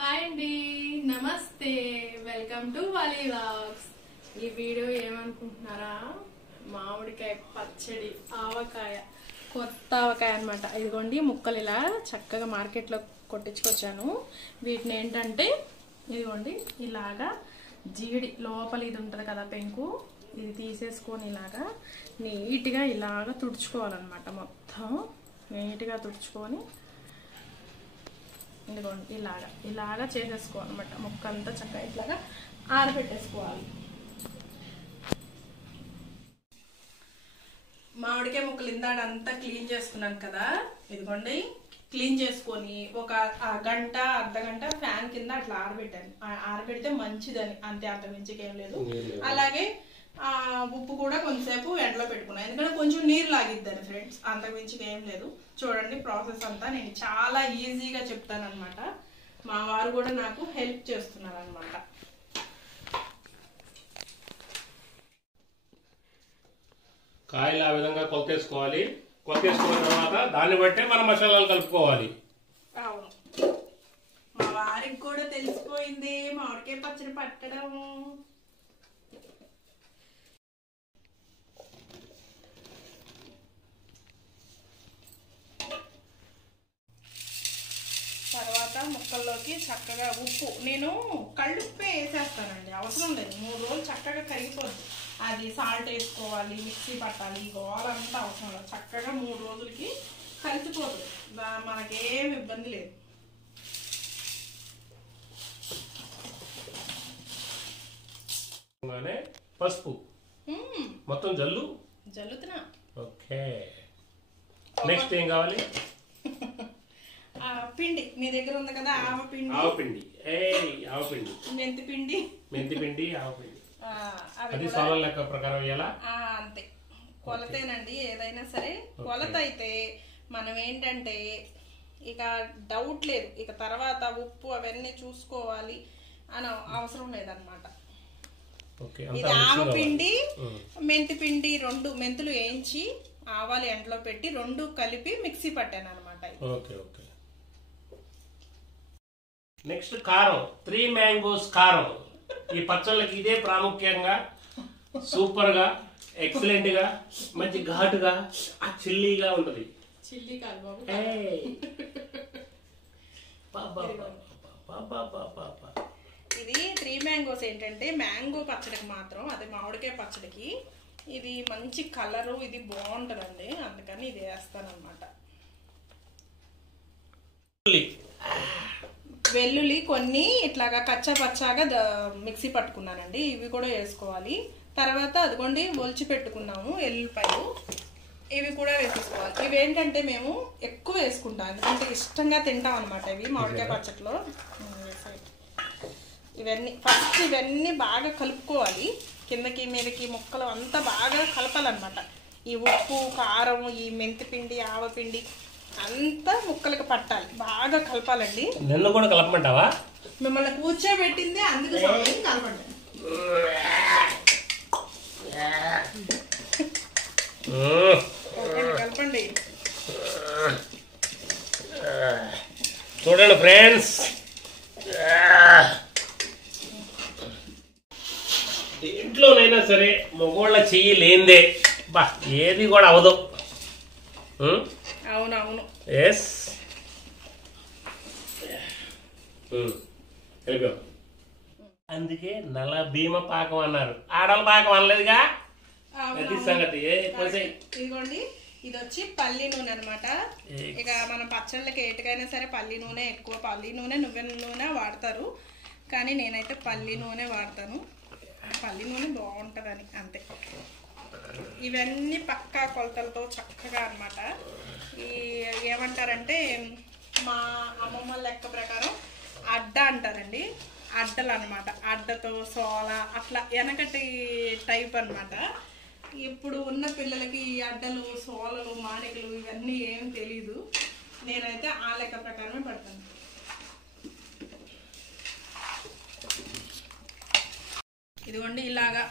Hi అండి, నమస్తే, welcome to volley vlogs. ఈ వీడియో ఏమనుకుంటున్నారా? మామిడికాయ పచ్చడి, ఆవకాయ, కొత్త ఆవకాయ అనమాట. ఇదిగోండి ముక్కలు ఇలా చక్కగా మార్కెట్లో కొట్టించుకొచ్చాను. వీటిని ఏంటంటే ఇదిగోండి ఇలాగా జీడి లోపల ఇది ఉంటుంది కదా పెంకు, ఇది తీసేసుకొని ఇలాగా నీట్గా ఇలాగా తుడుచుకోవాలన్నమాట. మొత్తం నీట్గా తుడుచుకొని ఇదిగోండి ఇలాగా చేసేసుకోవాలన్నమాట. ముక్కంతా చక్కగా ఇట్లాగా ఆరబెట్టేసుకోవాలి. మామిడికాయ ముక్కలు ఇందాడంతా క్లీన్ చేసుకున్నాను కదా, ఇదిగోండి క్లీన్ చేసుకొని ఒక గంట అర్ధగంట ఫ్యాన్ కింద అట్లా ఆరబెట్టాను. ఆరబెడితే మంచిదని, అంతే, అంతకుమించికి ఏం లేదు. అలాగే ఉప్పు కూడా కొంచెంసేపు ఎండలో పెట్టుకున్నాను, ఎందుకంటే కొంచెం నీరు లాగిద్దాను ఫ్రెండ్స్, అంతకుమించికి ఏం లేదు. చూడండి ప్రాసెస్ అంతా నేను చాలా ఈజీగా చెప్తాను అనమాట. మా వారు కూడా నాకు హెల్ప్ చేస్తున్నారు అనమాట. కాయలు ఆ విధంగా కొలతేసుకోవాలి. కొలతేసుకున్న తర్వాత దాన్ని బట్టే మనం మసాలాలు కలుపుకోవాలి. అవును, మా వారికి కూడా తెలిసిపోయింది మామిడికాయ పచ్చడి పట్టడం. తర్వాత ముక్కల్లోకి చక్కగా ఉప్పు, నేను కళ్ళుప్పే వేసేస్తానండి, అవసరం లేదు. 3 రోజులు చక్కగా కరిగిపోద్ది. అది సాల్ట్ వేసుకోవాలి, మిక్సీ పట్టాలి, గోలంతా అవసరం లేదు. చక్కగా 3 రోజులకి కలిసిపోతుంది, మనకేం ఇబ్బంది లేదు. పసుపు మొత్తం జల్లుతున్నా. ఓకే, నెక్స్ట్ ఏం కావాలి? పిండి మీ దగ్గర ఉంది కదా, ఆవపిండి, ఆవపిండి, మెంతిపిండి, ఆవపిండి. అది సోలం లెక్క ప్రకారం వేయాలా? అంతే, కొలతేనండి ఏదైనా సరే. కొలత అయితే మనం ఏంటంటే ఇక డౌట్ లేదు, ఇక తర్వాత ఉప్పు అవన్నీ చూసుకోవాలి అని అవసరం లేదనమాట. ఇది ఆవపిండి, మెంతిపిండి, 2 మెంతులు వేయించి ఆవాలు ఎండలో పెట్టి 2 కలిపి మిక్సీ పట్టాను అనమాట. నెక్స్ట్ కారం, 3 మ్యాంగోస్ కారం. ఈ పచ్చళ్ళకి ఇదే ప్రాముఖ్యంగా, సూపర్ గా, ఎక్సలెంట్ గా, మంచి ఘాటుగా, చిల్లీగా ఉంటది. చిల్లీ కాదు బాబు, ఇది 3 మ్యాంగోస్. ఏంటంటే మ్యాంగో పచ్చడికి మాత్రం, అదే మామిడికాయ పచ్చడికి ఇది మంచి కలరు, ఇది బాగుంటదండి, అందుకని ఇది వేస్తాను అనమాట. వెల్లుల్లి కొన్ని ఇట్లాగా కచ్చా పచ్చాగా మిక్సీ పట్టుకున్నానండి, ఇవి కూడా వేసుకోవాలి. తర్వాత అదిగోండి ఒలిచి పెట్టుకున్నాము ఎల్లుల్లిపాయలు, ఇవి కూడా వేసేసుకోవాలి. ఇవి ఏంటంటే మేము ఎక్కువ వేసుకుంటాం, ఎందుకంటే ఇష్టంగా తింటాం అనమాట ఇవి మామిడికాయ పచ్చడిలో. ఇవన్నీ బాగా కలుపుకోవాలి, కిందకి మీదకి ముక్కలు అంతా బాగా కలపాలన్నమాట. ఈ ఉప్పు, కారం, ఈ మెంతిపిండి, ఆవపిండి అంతా ముక్కలకు పట్టాలి, బాగా కలపాలండి. నిన్ను కూడా కలపమంటావా? మిమ్మల్ని కూర్చోబెట్టింది అందుకు కలపండి. కలపండి. చూడండి ఫ్రెండ్స్, దేంట్లోనైనా సరే మగోళ్ళ చెయ్యి లేందే బా ఏది కూడా అవదు. అవునవును, ఎస్, అందుకే నల్ల భీమ పాకం అన్నారు, ఆడల పాకం అనలేదుగా. అది సంగతి. ఇదిగోండి, ఇది వచ్చి పల్లి నూనె అనమాట. ఇక మన పచ్చళ్ళకి ఏటికైనా సరే పల్లి నూనె ఎక్కువ, పల్లి నూనె, నువ్వెల నూనె వాడతారు, కానీ నేనైతే పల్లి నూనె వాడతాను. పల్లి నూనె బాగుంటుందని, అంతే. ఇవన్నీ పక్కా కొలతలతో చక్కగా అనమాట. ఈ ఏమంటారంటే మా అమ్మమ్మ లెక్క ప్రకారం అడ్డ అంటారండి, అడ్డలు అనమాట. అడ్డతో సోల అట్లా వెనకటి టైప్ అనమాట. ఇప్పుడు ఉన్న పిల్లలకి ఈ అడ్డలు, సోలలు, మాణికలు ఇవన్నీ ఏం తెలీదు. నేనైతే ఆ లెక్క ప్రకారమే పడతాను. ఇదిగోండి ఇలాగా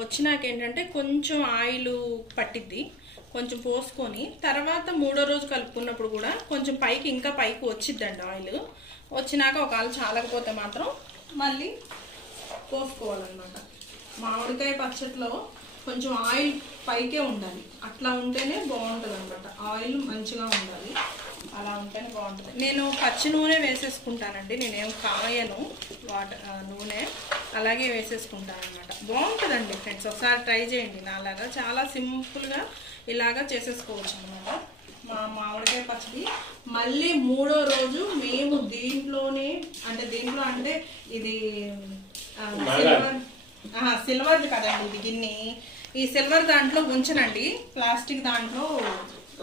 వచ్చినాక ఏంటంటే కొంచెం ఆయిల్ పట్టిద్ది, కొంచెం పోసుకొని తర్వాత 3వ రోజు కలుపుకున్నప్పుడు కూడా కొంచెం పైకి ఇంకా పైకి వచ్చిద్దండి ఆయిల్. వచ్చినాక ఒకవేళ చాలకపోతే మాత్రం మళ్ళీ పోసుకోవాలన్నమాట. మామిడికాయ పచ్చడిలో కొంచెం ఆయిల్ పైకే ఉండాలి, అట్లా ఉంటేనే బాగుంటుంది అనమాట. ఆయిల్ మంచిగా ఉండాలి, అలా ఉంటేనే బాగుంటుంది. నేను పచ్చి నూనె వేసేసుకుంటానండి, నేనేం కాయను నూనె అలాగే వేసేసుకుంటాను అనమాట. బాగుంటుందండి ఫ్రెండ్స్, ఒకసారి ట్రై చేయండి. నాలాగా చాలా సింపుల్గా ఇలాగా చేసేసుకోవచ్చు అనమాట మా మామిడికాయ పచ్చడి. మళ్ళీ 3వ రోజు మేము దీంట్లోనే దీంట్లో అంటే ఇది సిల్వర్ది కదండి ఇది గిన్నె. ఈ సిల్వర్ దాంట్లో ఉంచనండి, ప్లాస్టిక్ దాంట్లో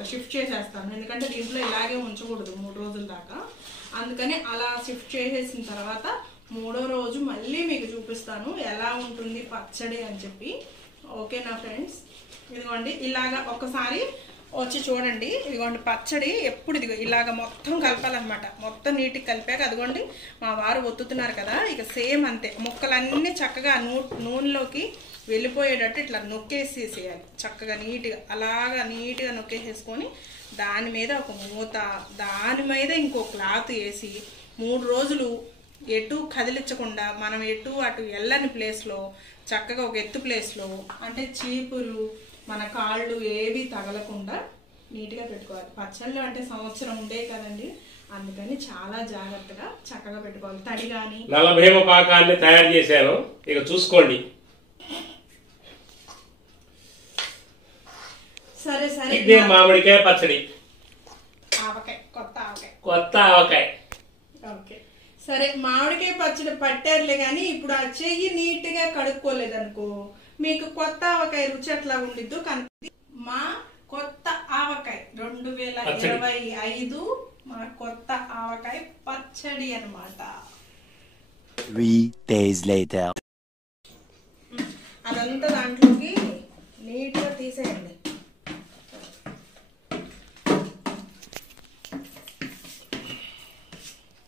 షిఫ్ట్ చేసేస్తాను. ఎందుకంటే దీంట్లో ఇలాగే ఉంచకూడదు 3 రోజుల దాకా. అందుకని అలా షిఫ్ట్ చేసేసిన తర్వాత 3వ రోజు మళ్ళీ మీకు చూపిస్తాను ఎలా ఉంటుంది పచ్చడి అని చెప్పి. ఓకేనా ఫ్రెండ్స్? ఇదిగోండి ఇలాగా ఒక్కసారి వచ్చి చూడండి. ఇదిగోండి పచ్చడి ఎప్పుడు ఇదిగో ఇలాగ మొత్తం కలపాలన్నమాట. మొత్తం నీట్గా కలిపాక అదిగోండి మా వారు ఒత్తుతున్నారు కదా, ఇక సేమ్ అంతే. ముక్కలన్నీ చక్కగా నూనెలోకి వెళ్ళిపోయేటట్టు ఇట్లా నొక్కేసేసేయాలి చక్కగా నీట్గా. అలాగా నీట్గా నొక్కేసేసుకొని దాని మీద ఒక మూత, దాని మీద ఇంకో క్లాత్ వేసి 3 రోజులు ఎటు కదిలించకుండా మనం ఎటు అటు వెళ్ళని ప్లేస్లో చక్కగా ఒక ఎత్తు ప్లేస్లో అంటే చీపురు మన కాళ్ళు ఏవి తగలకుండా నీట్గా పెట్టుకోవాలి. పచ్చళ్ళు అంటే సంవత్సరం ఉండే కదండి, అందుకని చాలా జాగ్రత్తగా చక్కగా పెట్టుకోవాలి. తడి కానీ నల్లభేమ పాకాన్ని తయారు చేశాను, ఇక చూసుకోండి. సరే సరే, ఇదే మామిడికాయ పచ్చడి, ఆవకాయ, కొత్త ఆవకాయ. ఓకే సరే, మామిడికాయ పచ్చడి పట్టారులే కానీ ఇప్పుడు ఆ చెయ్యి నీట్గా కడుక్కోలేదనుకో మీకు కొత్త ఆవకాయ రుచి అట్లా ఉండిద్దు. కానీ మా కొత్త ఆవకాయ 2025 మా కొత్త ఆవకాయ పచ్చడి అన్నమాట. 3 days later. అదంతా దాంట్లోకి నీట్గా తీసేయండి.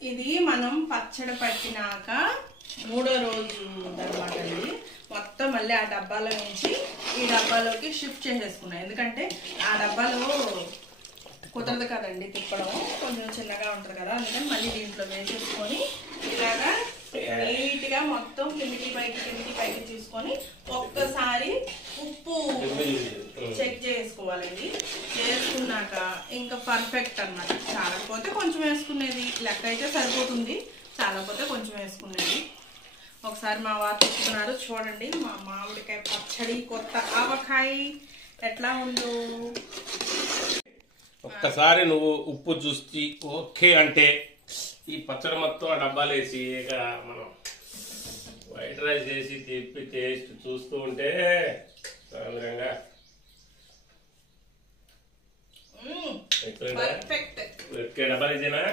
ఇది మనం పచ్చడి పట్టినాక 3వ రోజు అన్నమాట అండి. మొత్తం మళ్ళీ ఆ డబ్బాలో నుంచి ఈ డబ్బాలోకి షిఫ్ట్ చేసేసుకున్నాం. ఎందుకంటే ఆ డబ్బాలో కుదరదు కదండి తిప్పడం, కొంచెం చిన్నగా ఉంటుంది కదా, అందుకని మళ్ళీ దీంట్లో వేసేసుకొని ఇలాగా నీట్గా మొత్తం కిందికి పైకి తీసుకొని ఒక్కసారి ఉప్పు చెక్ చేసుకోవాలండి. చేసుకున్నాక ఇంకా పర్ఫెక్ట్ అన్నమాట. చాలకపోతే కొంచెం వేసుకునేది, లెక్క అయితే సరిపోతుంది. చాలకపోతే కొంచెం వేసుకునేది. ఒకసారి మా వారు తీసుకున్నారు చూడండి మా మామిడికాయ పచ్చడి కొత్త ఆవకాయ ఎట్లా ఉందో. ఒక్కసారి నువ్వు ఉప్పు చూసి ఓకే అంటే ఈ పచ్చడి మొత్తం ఆ డబ్బాలు వేసి ఇక మనం వైట్ రైస్ వేసి తిప్పి టేస్ట్ చూస్తూ ఉంటే సాధారణంగా డబ్బాలు వేసేనా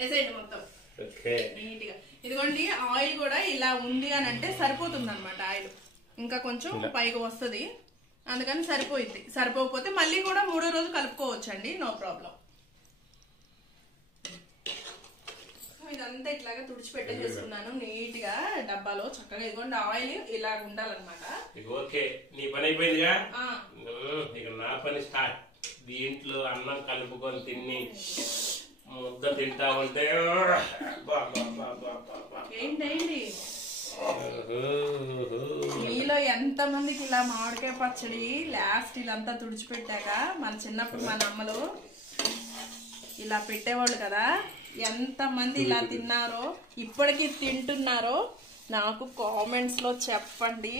వేసేయండి మొత్తం ఓకే నీట్గా. ఇదిగోండి ఆయిల్ కూడా ఇలా ఉంది అని అంటే సరిపోతుంది అనమాట. ఆయిల్ ఇంకా కొంచెం పైకి వస్తుంది, అందుకని సరిపోయింది. సరిపోకపోతే మళ్ళీ కూడా 3వ రోజు కలుపుకోవచ్చండి, నో ప్రాబ్లం. ఇదంతా ఇట్లాగా తుడిచిపెట్టేసుకున్నాను నీట్ గా డబ్బాలో చక్కగా. ఇదిగోండి ఆయిల్ ఇలా ఉండాలన్నమాట. ఓకే, నీ పని అయిపోయిందిగా, ఇక నా పని స్టార్ట్. దీంట్లో అన్నం కలుపుకొని తిని ముద్ద తింటా ఉంటే ఏంటండి మీలో ఎంత మందికి ఇలా మామిడికాయ పచ్చడి లాస్ట్ ఇదంతా తుడిచిపెట్టాక మన చిన్నప్పుడు మన అమ్మలు ఇలా పెట్టేవాళ్ళు కదా, ఎంత మంది ఇలా తిన్నారో ఇప్పటికీ తింటున్నారో నాకు కామెంట్స్ లో చెప్పండి.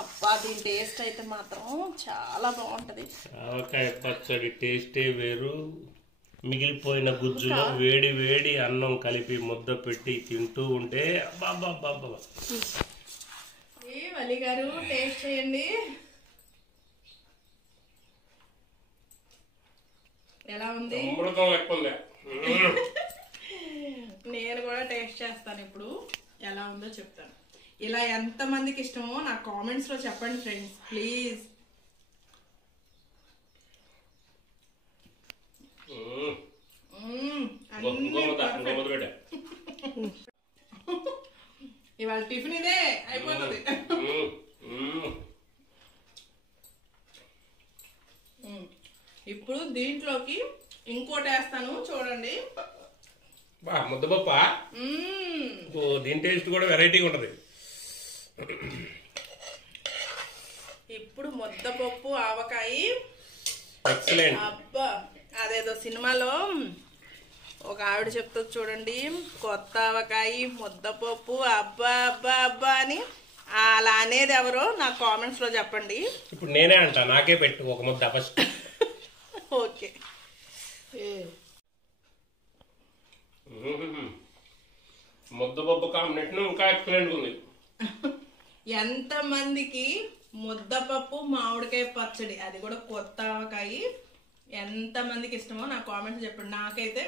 అబ్బా దీని టేస్ట్ అయితే మాత్రం చాలా బాగుంటది. ఆవకాయ పచ్చడి టేస్టే వేరు. మిగిలిపోయిన గుజ్జులో వేడి వేడి అన్నం కలిపి ముద్ద పెట్టి తింటూ ఉంటే అబ్బా. వలి గారు టేస్ట్ చేయండి ఎలా ఉంది. నేను కూడా టేస్ట్ చేస్తాను ఇప్పుడు, ఎలా ఉందో చెప్తాను. ఇలా ఎంత మందికి ఇష్టమో నాకు కామెంట్స్ లో చెప్పండి ఫ్రెండ్స్ ప్లీజ్. ఇవాళ టిఫిన్ ఇదే అయిపోతుంది. ఇప్పుడు దీంట్లోకి ఇంకోటి వేస్తాను చూడండి. బా ముద్దపప్ప దీని టేస్ట్ కూడా వెరైటీగా ఉంటది. ఇప్పుడు ముద్దపప్పు ఆవకాయ. ఎక్సలెంట్. అబ్బా అదేదో సినిమాలో ఒక ఆవిడ చెప్తుంది చూడండి, కొత్త ఆవకాయ ముద్దపప్పు అబ్బా అబ్బా అబ్బా అని. అలా అనేది ఎవరో నాకు కామెంట్స్ లో చెప్పండి. ఇప్పుడు నేనే అంటా, నాకే పెట్టు ఒక ముద్ద ఫస్ట్. ఓకే. ముద్దపప్పు కాంబినేషన్ ఇంకా ఎక్సలెంట్ ఉంది. ఎంతమందికి ముద్దపప్పు మామిడికాయ పచ్చడి, అది కూడా కొత్త ఆవకాయ, ఎంతమందికి ఇష్టమో నాకు కామెంట్స్ చెప్పండి. నాకైతే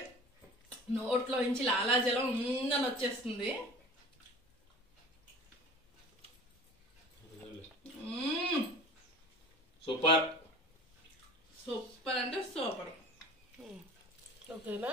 నోట్లో నుంచి లాలాజలం ఉందని వచ్చేస్తుంది. సూపర్ సూపర్ అంటే సూపర్. ఓకేనా?